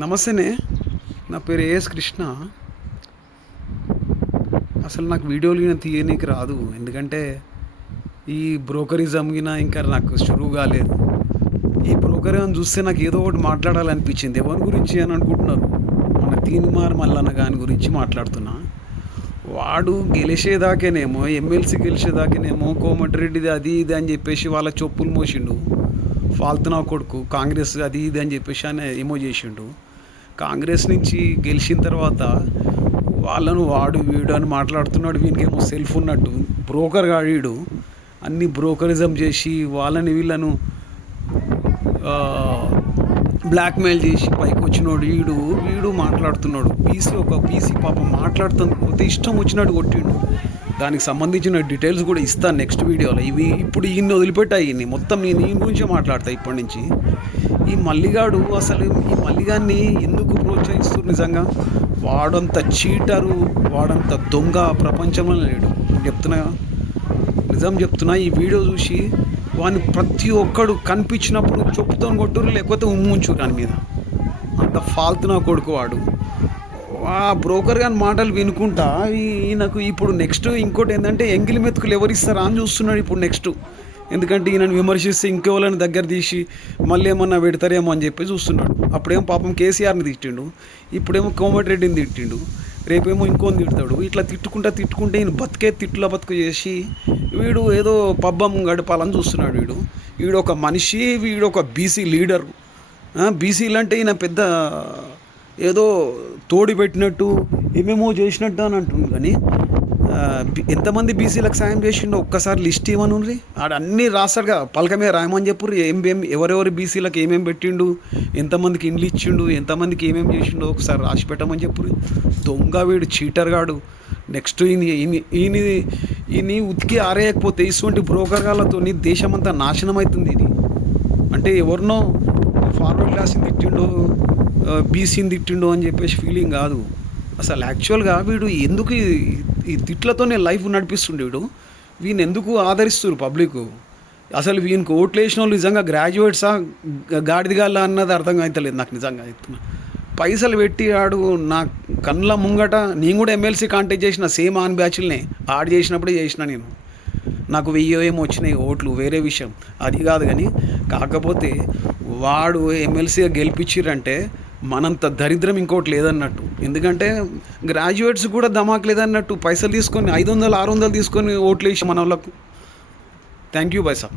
నమస్తేనే. నా పేరు ఏఎస్ కృష్ణ. అసలు నాకు వీడియోలు గిన తీయనీకి రాదు. ఎందుకంటే ఈ బ్రోకరిజం గిన ఇంకా నాకు షురువు కాలేదు. ఈ బ్రోకరిజం చూస్తే నాకు ఏదో ఒకటి మాట్లాడాలనిపించింది. ఎవరి గురించి అని అనుకుంటున్నారు? మన తీన్మార్ మల్లన్న గాని గురించి మాట్లాడుతున్నా. వాడు గెలిచేదాకేనేమో, ఎమ్మెల్సీ గెలిచేదాకేనేమో కోమటిరెడ్డిది అది ఇది అని చెప్పేసి వాళ్ళ చెప్పులు మోసిండు. ఫాల్తునా కొడుకు కాంగ్రెస్ అది ఇది అని చెప్పేసి అని ఏమో చేసిండు. కాంగ్రెస్ నుంచి గెలిచిన తర్వాత వాళ్ళను వాడు వీడు అని మాట్లాడుతున్నాడు. వీనికేమో సెల్ఫ్ ఉన్నట్టు బ్రోకర్ వీడు అన్ని బ్రోకరిజం చేసి వాళ్ళని వీళ్ళను బ్లాక్మెయిల్ చేసి పైకి వచ్చినోడు వీడు మాట్లాడుతున్నాడు. పీసీ పాపం మాట్లాడుతుంది పోతే ఇష్టం వచ్చినట్టు కొట్టిండు. దానికి సంబంధించిన డీటెయిల్స్ కూడా ఇస్తాను నెక్స్ట్ వీడియోలో. ఇప్పుడు ఈయన్ని వదిలిపెట్టాయి మొత్తం నేను ఈ గురించే మాట్లాడతా ఇప్పటి నుంచి. ఈ మల్లిగాడు అసలు ఈ మల్లిగాన్ని ఎందుకు ప్రోత్సహిస్తారు? నిజంగా వాడంత చీటరు, వాడంత దొంగ ప్రపంచంలో లేడు. నిజం చెప్తున్నా. ఈ వీడియో చూసి వాడిని ప్రతి ఒక్కడు కనిపించినప్పుడు చెప్పుతో కొట్టురు, లేకపోతే ఉమ్ముంచురు దాని మీద. అంత ఫాల్తునా కొడుకు వాడు. ఆ బ్రోకర్ గాని మాటలు వినుకుంటా ఈయనకు ఇప్పుడు నెక్స్ట్ ఇంకోటి ఏంటంటే ఎంగిలి మెతుకులు ఎవరిస్తారా అని చూస్తున్నాడు ఇప్పుడు నెక్స్ట్. ఎందుకంటే ఈయనను విమర్శిస్తే ఇంకెవరైనా దగ్గర తీసి మళ్ళీ ఏమన్నా పెడతారేమో అని చెప్పి చూస్తున్నాడు. అప్పుడేమో పాపం కేసీఆర్ని తిట్టిండు, ఇప్పుడేమో కోమటిరెడ్డిని తిట్టిండు, రేపేమో ఇంకోని తిడతాడు. ఇట్లా తిట్టుకుంటే ఈయన బతుకు చేసి వీడు ఏదో పబ్బం గడపాలని చూస్తున్నాడు. వీడు ఒక మనిషి, వీడు ఒక బీసీ లీడరు. బీసీలు అంటే ఈయన పెద్ద ఏదో తోడి పెట్టినట్టు ఏమేమో చేసినట్టు అని అంటుంది. కానీ ఎంతమంది బీసీలకు సాయం చేసిండో ఒక్కసారి లిస్ట్ ఇవ్వనుండ్రి. ఆడ అన్నీ రాస్తాడుగా, పలక మీద రాయమని చెప్పు. ఎవరెవరి బీసీలకు ఏమేమి పెట్టిండు, ఎంతమందికి ఇండ్లు ఇచ్చిండు, ఎంతమందికి ఏమేమి చేసిండో ఒకసారి రాసి పెట్టమని చెప్పు. దొంగ వీడు, చీటర్గాడు. నెక్స్ట్ ఈయన ఉతికి ఆరేయకపోతే ఇటువంటి బ్రోకర్గాలతో దేశమంతా నాశనం అవుతుంది. ఇది అంటే ఎవరినో ఫార్వర్డ్ క్లాస్ని తిట్టిండో, బీసీని తిట్టిండో అని చెప్పేసి ఫీలింగ్ కాదు. అసలు యాక్చువల్గా వీడు ఎందుకు ఈ తిట్లతోనే లైఫ్ నడిపిస్తుండే. వీని ఎందుకు ఆదరిస్తున్నారు పబ్లిక్? అసలు వీనికి ఓట్లు వేసిన వాళ్ళు నిజంగా గ్రాడ్యుయేట్సా గాడిదిగాళ్ళ అన్నది అర్థం అవుతలేదు నాకు. నిజంగా చెప్తున్నా. పైసలు పెట్టి ఆడు నా కళ్ళ ముంగట నేను కూడా ఎమ్మెల్సీ కాంటాక్ట్ చేసిన సేమ్ ఆన్ బ్యాచ్లనే ఆడు చేసినప్పుడే చేసిన నేను. నాకు 1000 ఏమో వచ్చినాయి ఓట్లు, వేరే విషయం అది కాదు. కానీ కాకపోతే వాడు ఎమ్మెల్సీగా గెలిపించిరంటే మనంత దరిద్రం ఇంకోటి లేదన్నట్టు. ఎందుకంటే గ్రాడ్యుయేట్స్ కూడా ధమాక్ లేదన్నట్టు. పైసలు తీసుకొని 500 600 తీసుకొని ఓట్లు వేసి మన వాళ్ళకు. థ్యాంక్ యూ బాయ్ సాబ్.